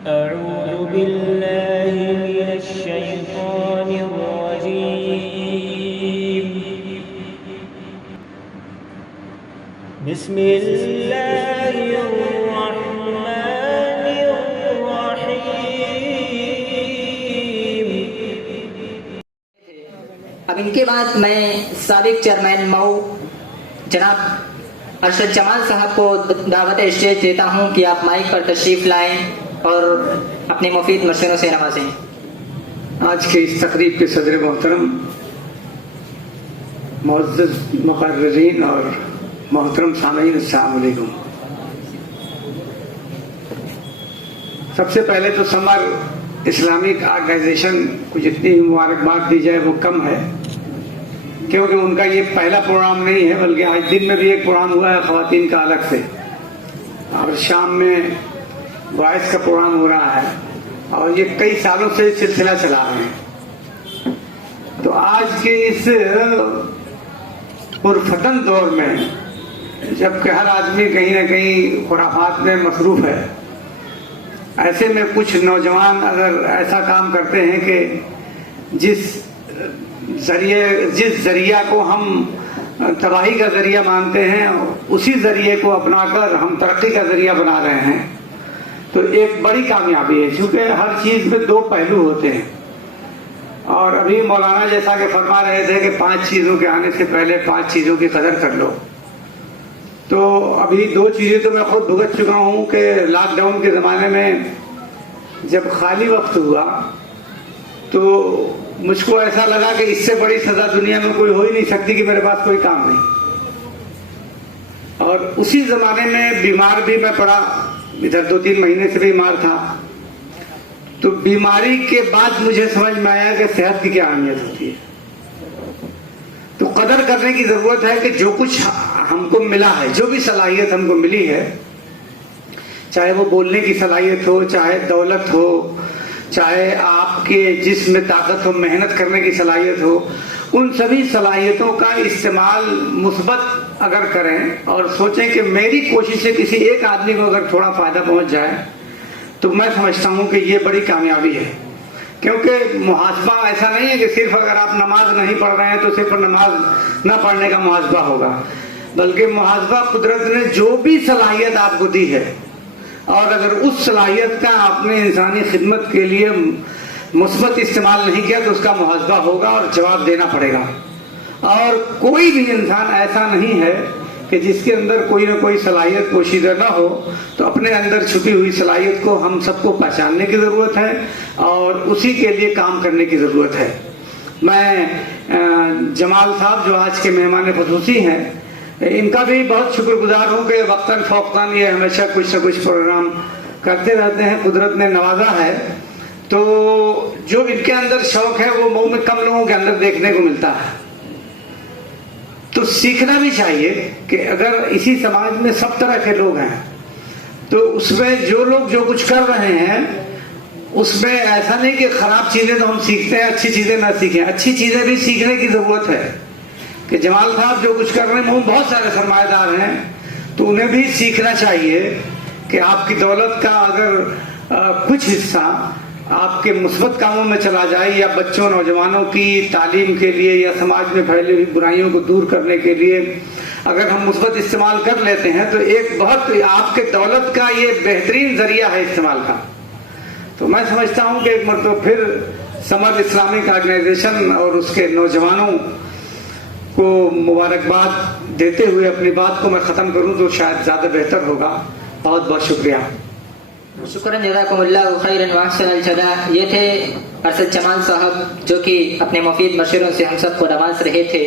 أعوذ بالله من الشيطان الرجيم. بسم الله الرحمن الرحيم. اب ان کے بعد میں سابق چیئرمین مئو جناب ارشد جمال صاحب کو دعوت اسٹیج دیتا ہوں کہ آپ مائک پر تشریف لائیں اور اپنے مفید مشوروں سے نوازیں. آج کے اس تقریب کے صدر محترم، معزز مقررین اور محترم سامعین، السلام علیکم. سب سے پہلے تو سمر اسلامک آرگنائزیشن کو جتنی مبارکباد دی جائے وہ کم ہے، کیونکہ ان کا یہ پہلا پروگرام نہیں ہے، بلکہ آج دن میں بھی ایک پروگرام ہوا ہے خواتین کا الگ سے، اور شام میں وائس کا پروگرام ہو رہا ہے، اور یہ کئی سالوں سے سلسلہ چلا رہے ہیں. تو آج کے اس پرفتن دور میں جبکہ ہر آدمی کہیں نہ کہیں خرافات میں مصروف ہے، ایسے میں کچھ نوجوان اگر ایسا کام کرتے ہیں کہ جس ذریعہ کو ہم تباہی کا ذریعہ مانتے ہیں، اسی ذریعے کو اپنا کر ہم ترقی کا ذریعہ بنا رہے ہیں، تو ایک بڑی کامیابی ہے. چونکہ ہر چیز میں دو پہلو ہوتے ہیں، اور ابھی مولانا جیسا کہ فرما رہے تھے کہ 5 چیزوں کے آنے سے پہلے 5 چیزوں کی قدر کر لو. تو ابھی 2 چیزیں تو میں خود بھگت چکا ہوں کہ لاک ڈاؤن کے زمانے میں جب خالی وقت ہوا تو مجھ کو ایسا لگا کہ اس سے بڑی سزا دنیا میں کوئی ہو ہی نہیں سکتی کہ میرے پاس کوئی کام نہیں. اور اسی زمانے میں بیمار بھی میں پڑا، ادھر 2-3 مہینے سے بیمار تھا. تو بیماری کے بعد مجھے سمجھ میں آیا کہ صحت کی کیا اہمیت ہوتی ہے. تو قدر کرنے کی ضرورت ہے کہ جو کچھ ہم کو ملا ہے، جو بھی صلاحیت ہم کو ملی ہے، چاہے وہ بولنے کی صلاحیت ہو، چاہے دولت ہو، چاہے آپ کے جسم میں طاقت ہو، محنت کرنے کی صلاحیت ہو، ان سبھی صلاحیتوں کا استعمال مثبت اگر کریں اور سوچیں کہ میری کوشش سے کسی ایک آدمی کو اگر تھوڑا فائدہ پہنچ جائے تو میں سمجھتا ہوں کہ یہ بڑی کامیابی ہے. کیونکہ محاسبہ ایسا نہیں ہے کہ صرف اگر آپ نماز نہیں پڑھ رہے ہیں تو صرف نماز نہ پڑھنے کا محاسبہ ہوگا، بلکہ محاسبہ قدرت نے جو بھی صلاحیت آپ کو دی ہے، اور اگر اس صلاحیت کا آپ نے انسانی خدمت کے لیے مثبت استعمال نہیں کیا تو اس کا محاسبہ ہوگا اور جواب دینا پڑے گا. اور کوئی بھی انسان ایسا نہیں ہے کہ جس کے اندر کوئی نہ کوئی صلاحیت پوشیدہ نہ ہو. تو اپنے اندر چھپی ہوئی صلاحیت کو ہم سب کو پہچاننے کی ضرورت ہے اور اسی کے لیے کام کرنے کی ضرورت ہے. میں جمال صاحب جو آج کے مہمان خصوصی ہیں، ان کا بھی بہت شکر گزار ہوں کہ وقتاً فوقتاً یہ ہمیشہ کچھ نہ کچھ پروگرام کرتے رہتے ہیں. قدرت نے نوازا ہے، تو جو ان کے اندر شوق ہے وہ مئو میں کم لوگوں کے اندر دیکھنے کو ملتا ہے. تو سیکھنا بھی چاہیے کہ اگر اسی سماج میں سب طرح کے لوگ ہیں تو اس میں جو لوگ جو کچھ کر رہے ہیں اس میں ایسا نہیں کہ خراب چیزیں تو ہم سیکھتے ہیں، اچھی چیزیں نہ سیکھیں. اچھی چیزیں بھی سیکھنے کی ضرورت ہے کہ جمال صاحب جو کچھ کر رہے ہیں وہ بہت سارے سرمایہ دار ہیں، تو انہیں بھی سیکھنا چاہیے کہ آپ کی دولت کا اگر کچھ حصہ آپ کے مثبت کاموں میں چلا جائے، یا بچوں نوجوانوں کی تعلیم کے لیے یا سماج میں پھیلی ہوئی برائیوں کو دور کرنے کے لیے اگر ہم مثبت استعمال کر لیتے ہیں تو ایک بہت آپ کے دولت کا یہ بہترین ذریعہ ہے استعمال کا. تو میں سمجھتا ہوں کہ ایک مرتبہ پھر سمر اسلامک آرگنائزیشن اور اس کے نوجوانوں کو مبارکباد دیتے ہوئے اپنی بات کو میں ختم کروں تو شاید زیادہ بہتر ہوگا. بہت بہت شکریہ. شکراً، جزاکم اللہ خیراً واحسن الجزاء. یہ تھے ارشد جمال صاحب جو کہ اپنے مفید مشوروں سے ہم سب کو نواز رہے تھے.